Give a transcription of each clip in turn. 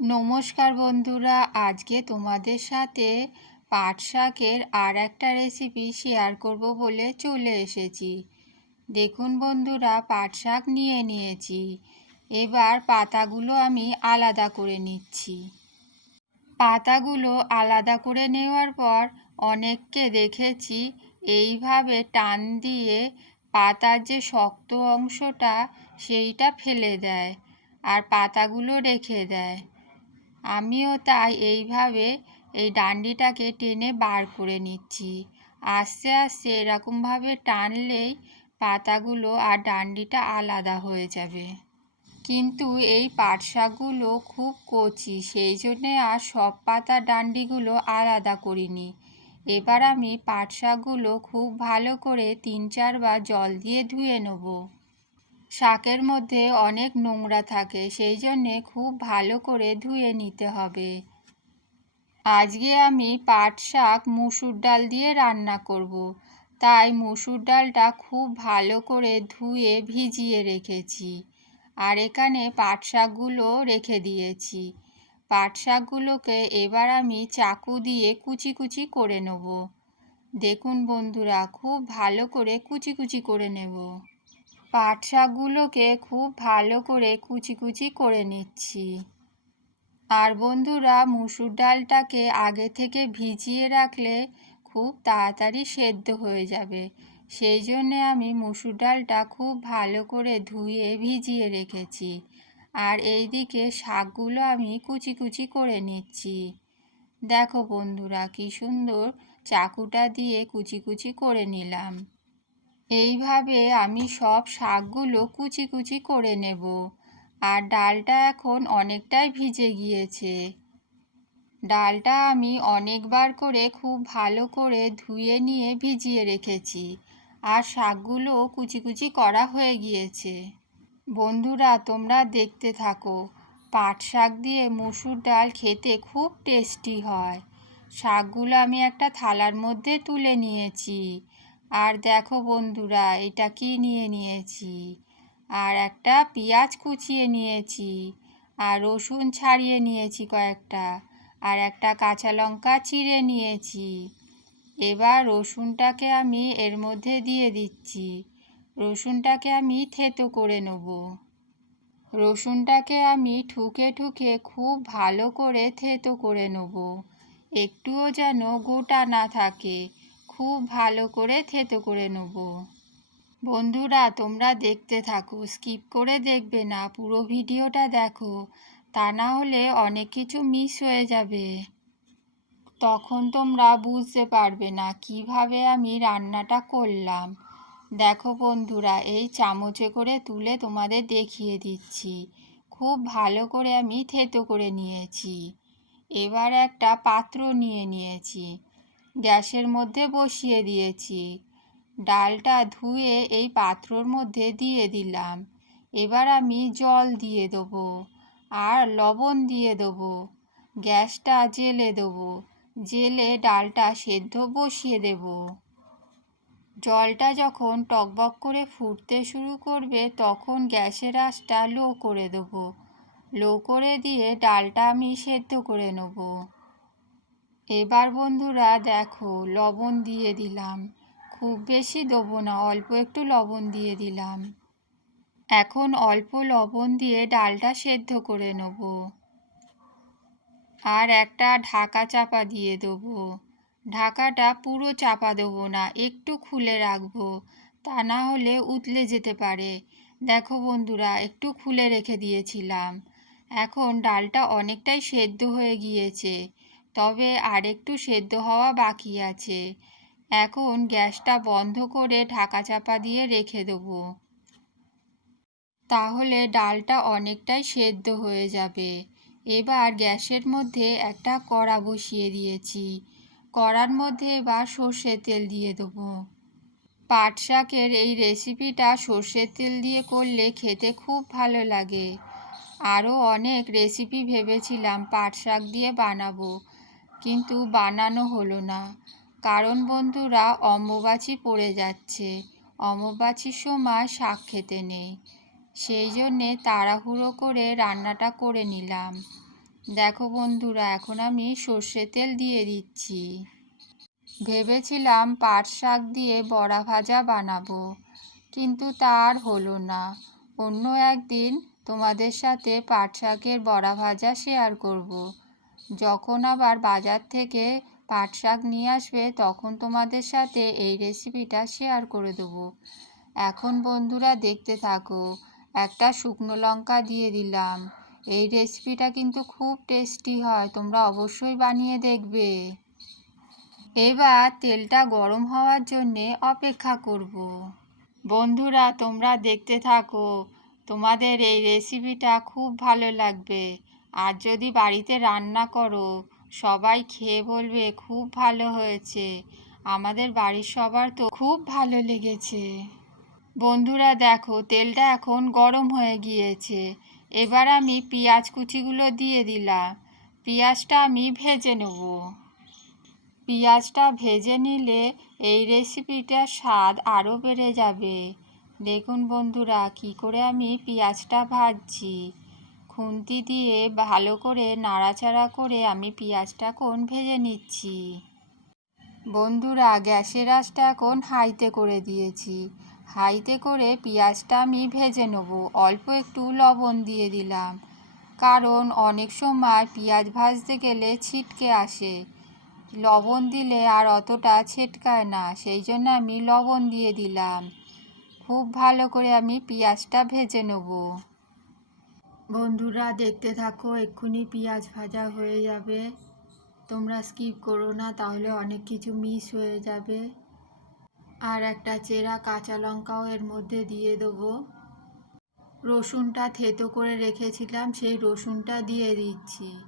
নমস্কার বন্ধুরা, আজকে তোমাদের সাথে পাট শাকের আর একটা রেসিপি শেয়ার করব বলে চলে এসেছি। দেখুন বন্ধুরা, পাট শাক নিয়ে নিয়েছি। এবার পাতাগুলো আমি আলাদা করে নিচ্ছি। পাতাগুলো আলাদা করে নেওয়ার পর অনেককে দেখেছি এইভাবে টান দিয়ে পাতার যে শক্ত অংশটা, সেইটা ফেলে দেয় আর পাতাগুলো রেখে দেয়। আমিও তাই এইভাবে এই ডান্ডিটাকে টেনে বার করে নিচ্ছি। আস্তে আস্তে এরকমভাবে টানলেই পাতাগুলো আর ডান্ডিটা আলাদা হয়ে যাবে। কিন্তু এই পাট শাকগুলো খুব কচি, সেই জন্যে আর সব পাতা ডান্ডিগুলো আলাদা করিনি। এবার আমি পাট শাকগুলো খুব ভালো করে তিন চারবার জল দিয়ে ধুয়ে নেব। শাকের মধ্যে অনেক নোংরা থাকে, সেই জন্যে খুব ভালো করে ধুয়ে নিতে হবে। আজকে আমি পাট শাক মুসুর ডাল দিয়ে রান্না করব। তাই মুসুর ডালটা খুব ভালো করে ধুয়ে ভিজিয়ে রেখেছি। আর এখানে পাট শাকগুলো রেখে দিয়েছি। পাট শাকগুলোকে এবার আমি চাকু দিয়ে কুচি কুচি করে নেব। দেখুন বন্ধুরা, খুব ভালো করে কুচি কুচি করে নেব। পাট শাকগুলোকে খুব ভালো করে কুচি কুচি করে নিচ্ছি। আর বন্ধুরা, মুসুর ডালটাকে আগে থেকে ভিজিয়ে রাখলে খুব তাড়াতাড়ি সেদ্ধ হয়ে যাবে। সেই জন্যে আমি মুসুর ডালটা খুব ভালো করে ধুয়ে ভিজিয়ে রেখেছি। আর এই দিকে শাকগুলো আমি কুচি কুচি করে নিচ্ছি। দেখো বন্ধুরা, কি সুন্দর চাকুটা দিয়ে কুচি কুচি করে নিলাম। এইভাবে আমি সব শাকগুলো কুচি কুচি করে নেব। আর ডালটা এখন অনেকটাই ভিজে গিয়েছে। ডালটা আমি অনেকবার করে খুব ভালো করে ধুয়ে নিয়ে ভিজিয়ে রেখেছি। আর শাকগুলো কুচি কুচি করা হয়ে গিয়েছে। বন্ধুরা, তোমরা দেখতে থাকো। পাট শাক দিয়ে মুসুর ডাল খেতে খুব টেস্টি হয়। শাকগুলো আমি একটা থালার মধ্যে তুলে নিয়েছি। আর দেখো বন্ধুরা, এটা কি নিয়ে নিয়েছি? আর একটা পেঁয়াজ কুচিয়ে নিয়েছি, আর রসুন ছাড়িয়ে নিয়েছি কয়েকটা, আর একটা কাঁচা লঙ্কা চিড়ে নিয়েছি। এবার রসুনটাকে আমি এর মধ্যে দিয়ে দিচ্ছি। রসুনটাকে আমি থেতো করে নেব। রসুনটাকে আমি ঠুকে ঠুকে খুব ভালো করে থেতো করে নেব। একটুও যেন গোটা না থাকে। খুব ভালো করে থেতো করে নেব। বন্ধুরা, তোমরা দেখতে থাকো, স্কিপ করে দেখবে না, পুরো ভিডিওটা দেখো। তা না হলে অনেক কিছু মিস হয়ে যাবে। তখন তোমরা বুঝতে পারবে না কীভাবে আমি রান্নাটা করলাম। দেখো বন্ধুরা, এই চামচে করে তুলে তোমাদের দেখিয়ে দিচ্ছি। খুব ভালো করে আমি থেতো করে নিয়েছি। এবার একটা পাত্র নিয়ে নিয়েছি। গ্যাসের মধ্যে বসিয়ে দিয়েছি। ডালটা ধুয়ে এই পাত্রর মধ্যে দিয়ে দিলাম। এবার আমি জল দিয়ে দেবো আর লবণ দিয়ে দেবো। গ্যাসটা জেলে দেবো। জেলে ডালটা সেদ্ধ বসিয়ে দেব। জলটা যখন টকবক করে ফুটতে শুরু করবে তখন গ্যাসের আঁচটা লো করে দেবো। লো করে দিয়ে ডালটা আমি সেদ্ধ করে নেব। এবার বন্ধুরা দেখো লবণ দিয়ে দিলাম। খুব বেশি দেবো না, অল্প একটু লবণ দিয়ে দিলাম। এখন অল্প লবণ দিয়ে ডালটা সেদ্ধ করে নেব। আর একটা ঢাকা চাপা দিয়ে দেবো। ঢাকাটা পুরো চাপা দেবো না, একটু খুলে রাখব, তা না হলে উতলে যেতে পারে। দেখো বন্ধুরা, একটু খুলে রেখে দিয়েছিলাম। এখন ডালটা অনেকটাই সেদ্ধ হয়ে গিয়েছে। তবে আরেকটু সেদ্ধ হওয়া বাকি আছে। এখন গ্যাসটা বন্ধ করে ঢাকা চাপা দিয়ে রেখে দেবো। তাহলে ডালটা অনেকটাই সেদ্ধ হয়ে যাবে। এবার গ্যাসের মধ্যে একটা কড়া বসিয়ে দিয়েছি। কড়ার মধ্যে এবার সর্ষের তেল দিয়ে দেবো। পাট শাকের এই রেসিপিটা সর্ষের তেল দিয়ে করলে খেতে খুব ভালো লাগে। আরও অনেক রেসিপি ভেবেছিলাম পাট শাক দিয়ে বানাবো। কিন্তু বানানো হলো না। কারণ বন্ধুরা, অম্বুবাচী পড়ে যাচ্ছে। অম্বুবাচীর সময় শাক খেতে নেই। সেই জন্যে তাড়াহুড়ো করে রান্নাটা করে নিলাম। দেখো বন্ধুরা, এখন আমি সর্ষে তেল দিয়ে দিচ্ছি। ভেবেছিলাম পাট শাক দিয়ে বড়া ভাজা বানাবো, কিন্তু তার হলো না। অন্য একদিন তোমাদের সাথে পাট শাকের বড়া ভাজা শেয়ার করব। যখন আবার বাজার থেকে পাট শাক নিয়ে আসবে, তখন তোমাদের সাথে এই রেসিপিটা শেয়ার করে দেবো। এখন বন্ধুরা দেখতে থাকো, একটা শুকনো লঙ্কা দিয়ে দিলাম। এই রেসিপিটা কিন্তু খুব টেস্টি হয়, তোমরা অবশ্যই বানিয়ে দেখবে। এবার তেলটা গরম হওয়ার জন্যে অপেক্ষা করব। বন্ধুরা, তোমরা দেখতে থাকো, তোমাদের এই রেসিপিটা খুব ভালো লাগবে। আর যদি বাড়িতে রান্না করো, সবাই খেয়ে বলবে, খুব ভালো হয়েছে। আমাদের বাড়ির সবার তো খুব ভালো লেগেছে। বন্ধুরা, দেখো, তেলটা এখন গরম হয়ে গিয়েছে। এবার আমি পেঁয়াজ কুচিগুলো দিয়ে দিলাম। পেঁয়াজটা আমি ভেজে নেব। পেঁয়াজটা ভেজে নিলে এই রেসিপিটার স্বাদ আরও বেড়ে যাবে। দেখুন বন্ধুরা, কি করে আমি পেঁয়াজটা ভাজছি। খুন্তি দিয়ে ভালো করে নাড়াচাড়া করে আমি পেঁয়াজটা কোন ভেজে নিচ্ছি? বন্ধুরা, গ্যাসের আঁচটা এখন হাইতে করে দিয়েছি? হাইতে করে পেঁয়াজটা আমি ভেজে নেব। অল্প একটু লবণ দিয়ে দিলাম। কারণ অনেক সময় পেঁয়াজ ভাজতে গেলে ছিটকে আসে। লবণ দিলে আর অতটা ছিটকায় না, সেই জন্য আমি লবণ দিয়ে দিলাম। খুব ভালো করে আমি পেঁয়াজটা ভেজে নেব। বন্ধুরা, দেখতে থাকো, এক্ষুনি পেঁয়াজ ভাজা হয়ে যাবে। তোমরা স্কিপ করো না, তাহলে অনেক কিছু মিস হয়ে যাবে। আর একটা চেরা কাঁচা লঙ্কাও এর মধ্যে দিয়ে দেবো। রসুনটা থেতো করে রেখেছিলাম, সেই রসুনটা দিয়ে দিচ্ছি।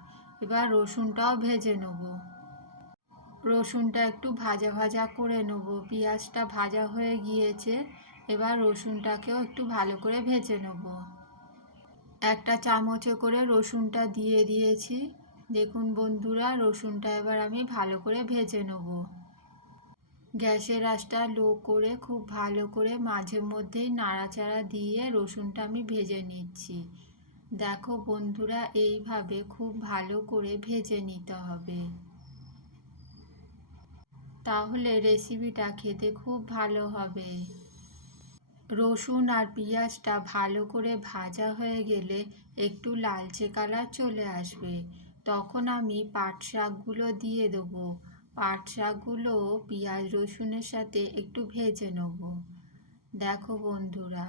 এবার রসুনটাও ভেজে নেব। রসুনটা একটু ভাজা ভাজা করে নেব। পেঁয়াজটা ভাজা হয়ে গিয়েছে, এবার রসুনটাকেও একটু ভালো করে ভেজে নেব। একটা চামচে করে রসুনটা দিয়ে দিয়েছি। দেখুন বন্ধুরা, রসুনটা এবার আমি ভালো করে ভেজে নেব। গ্যাসের আঁচটা লো করে খুব ভালো করে মাঝে মধ্যেই নাড়াচাড়া দিয়ে রসুনটা আমি ভেজে নিচ্ছি। দেখো বন্ধুরা, এইভাবে খুব ভালো করে ভেজে নিতে হবে। তাহলে রেসিপিটা খেতে খুব ভালো হবে। রসুন আর পেঁয়াজটা ভালো করে ভাজা হয়ে গেলে একটু লালচে কালার চলে আসবে। তখন আমি পাট শাকগুলো দিয়ে দেবো। পাট শাকগুলো পেঁয়াজ, রসুনের সাথে একটু ভেজে নেব। দেখো বন্ধুরা,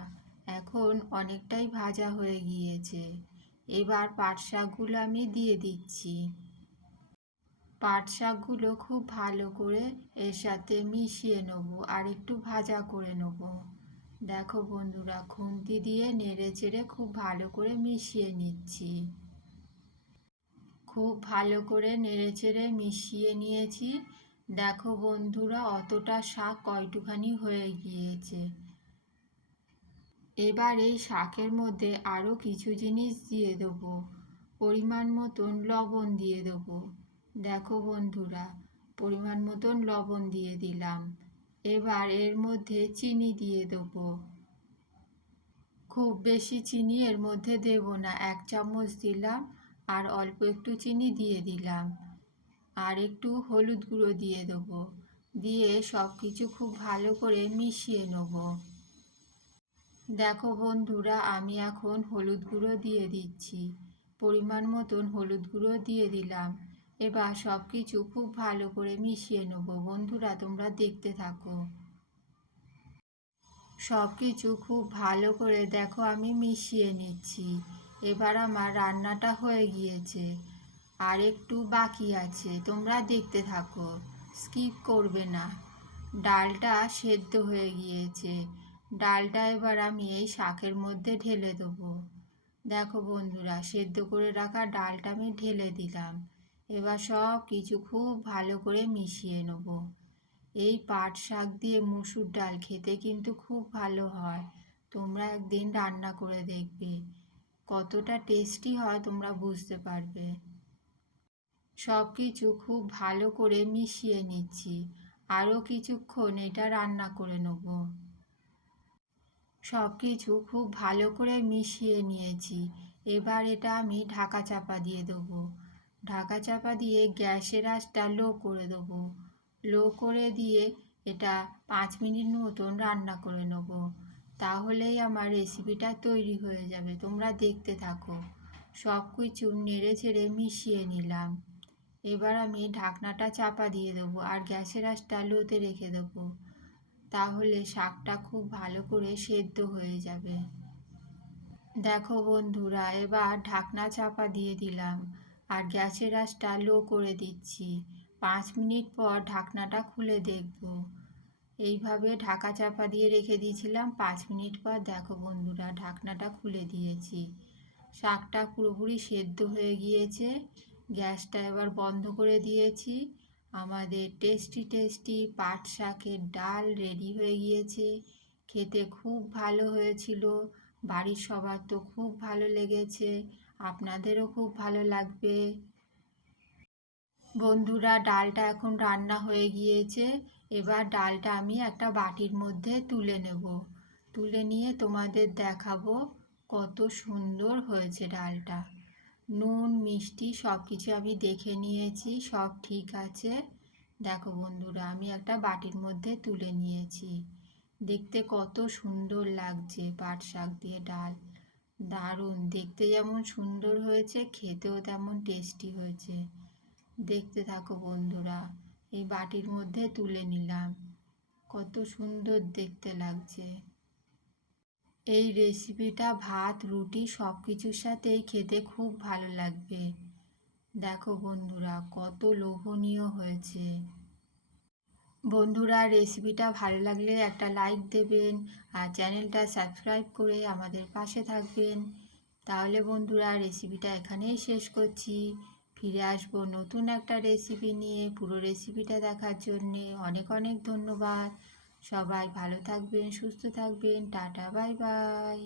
এখন অনেকটাই ভাজা হয়ে গিয়েছে। এবার পাট শাকগুলো আমি দিয়ে দিচ্ছি। পাট শাকগুলো খুব ভালো করে এর সাথে মিশিয়ে নেব আর একটু ভাজা করে নেব। দেখো বন্ধুরা, খুন্তি দিয়ে নেড়ে চেড়ে খুব ভালো করে মিশিয়ে নিচ্ছি। খুব ভালো করে নেড়ে চেড়ে মিশিয়ে নিয়েছি। দেখো বন্ধুরা, অতটা শাক কয়টুখানি হয়ে গিয়েছে। এবার এই শাকের মধ্যে আরও কিছু জিনিস দিয়ে দেবো। পরিমাণ মতন লবণ দিয়ে দেবো। দেখো বন্ধুরা, পরিমাণ মতন লবণ দিয়ে দিলাম। এবার এর মধ্যে চিনি দিয়ে দেবো। খুব বেশি চিনি এর মধ্যে দেব না, এক চামচ দিলাম আর অল্প একটু চিনি দিয়ে দিলাম। আর একটু হলুদ গুঁড়ো দিয়ে দেবো। দিয়ে সব কিছু খুব ভালো করে মিশিয়ে নেব। দেখো বন্ধুরা, আমি এখন হলুদ গুঁড়ো দিয়ে দিচ্ছি। পরিমাণ মতন হলুদ গুঁড়ো দিয়ে দিলাম। এবার সব কিছু খুব ভালো করে মিশিয়ে নেব। বন্ধুরা, তোমরা দেখতে থাকো। সব কিছু খুব ভালো করে দেখো, আমি মিশিয়ে নিচ্ছি। এবার আমার রান্নাটা হয়ে গিয়েছে। আর একটু বাকি আছে, তোমরা দেখতে থাকো। স্কিপ করবে না। ডালটা সেদ্ধ হয়ে গিয়েছে। ডালটা এবার আমি এই শাকের মধ্যে ঢেলে দেবো। দেখো বন্ধুরা, সেদ্ধ করে রাখা ডালটা আমি ঢেলে দিলাম। এবার সব কিছু খুব ভালো করে মিশিয়ে নেব। এই পাট শাক দিয়ে মুসুর ডাল খেতে কিন্তু খুব ভালো হয়। তোমরা একদিন রান্না করে দেখবে। কতটা টেস্টি হয় তোমরা বুঝতে পারবে। সব কিছু খুব ভালো করে মিশিয়ে নিচ্ছি। আরও কিছুক্ষণ এটা রান্না করে নেব। সব কিছু খুব ভালো করে মিশিয়ে নিয়েছি। এবার এটা আমি ঢাকা চাপা দিয়ে দেবো। ঢাকা চাপা দিয়ে গ্যাসের আঁচটা লো করে দেবো। লো করে দিয়ে এটা পাঁচ মিনিট মতন রান্না করে নেব। তাহলেই আমার রেসিপিটা তৈরি হয়ে যাবে। তোমরা দেখতে থাকো। সব কিছু নেড়ে ছেড়ে মিশিয়ে নিলাম। এবার আমি ঢাকনাটা চাপা দিয়ে দেবো আর গ্যাসের আঁচটা লোতে রেখে দেবো। তাহলে শাকটা খুব ভালো করে সেদ্ধ হয়ে যাবে। দেখো বন্ধুরা, এবার ঢাকনা চাপা দিয়ে দিলাম। আর গ্যাসের আঁচটা লো করে দিচ্ছি। পাঁচ মিনিট পর ঢাকনাটা খুলে দেখব। এইভাবে ঢাকা চাপা দিয়ে রেখে দিয়েছিলাম। পাঁচ মিনিট পর দেখো বন্ধুরা, ঢাকনাটা খুলে দিয়েছি। শাকটা পুরোপুরি সেদ্ধ হয়ে গিয়েছে। গ্যাসটা এবার বন্ধ করে দিয়েছি। আমাদের টেস্টি টেস্টি পাট শাকের ডাল রেডি হয়ে গিয়েছে। খেতে খুব ভালো হয়েছিল। বাড়ির সবার তো খুব ভালো লেগেছে। আপনাদেরও খুব ভালো লাগবে। বন্ধুরা, ডালটা এখন রান্না হয়ে গিয়েছে। এবার ডালটা আমি একটা বাটির মধ্যে তুলে নেব। তুলে নিয়ে তোমাদের দেখাবো কত সুন্দর হয়েছে ডালটা। নুন, মিষ্টি সব কিছু আমি দেখে নিয়েছি, সব ঠিক আছে। দেখো বন্ধুরা, আমি একটা বাটির মধ্যে তুলে নিয়েছি। দেখতে কত সুন্দর লাগছে পাট শাক দিয়ে ডাল। দারুণ। দেখতে যেমন সুন্দর হয়েছে, খেতেও তেমন টেস্টি হয়েছে। দেখতে থাকো বন্ধুরা, এই বাটির মধ্যে তুলে নিলাম। কত সুন্দর দেখতে লাগছে। এই রেসিপিটা ভাত, রুটি সব কিছুর সাথেই খেতে খুব ভালো লাগবে। দেখো বন্ধুরা, কত লোভনীয় হয়েছে। বন্ধুরা রেসিপিটা ভালো লাগলে একটা লাইক দেবেন আর চ্যানেলটা সাবস্ক্রাইব করে আমাদের পাশে থাকবেন। তাহলে বন্ধুরা রেসিপিটা এখানেই শেষ করছি। ফিরে আসব নতুন একটা রেসিপি নিয়ে, পুরো রেসিপিটা দেখার জন্যে। অনেক অনেক ধন্যবাদ। সবাই ভালো থাকবেন, সুস্থ থাকবেন। Tata bye bye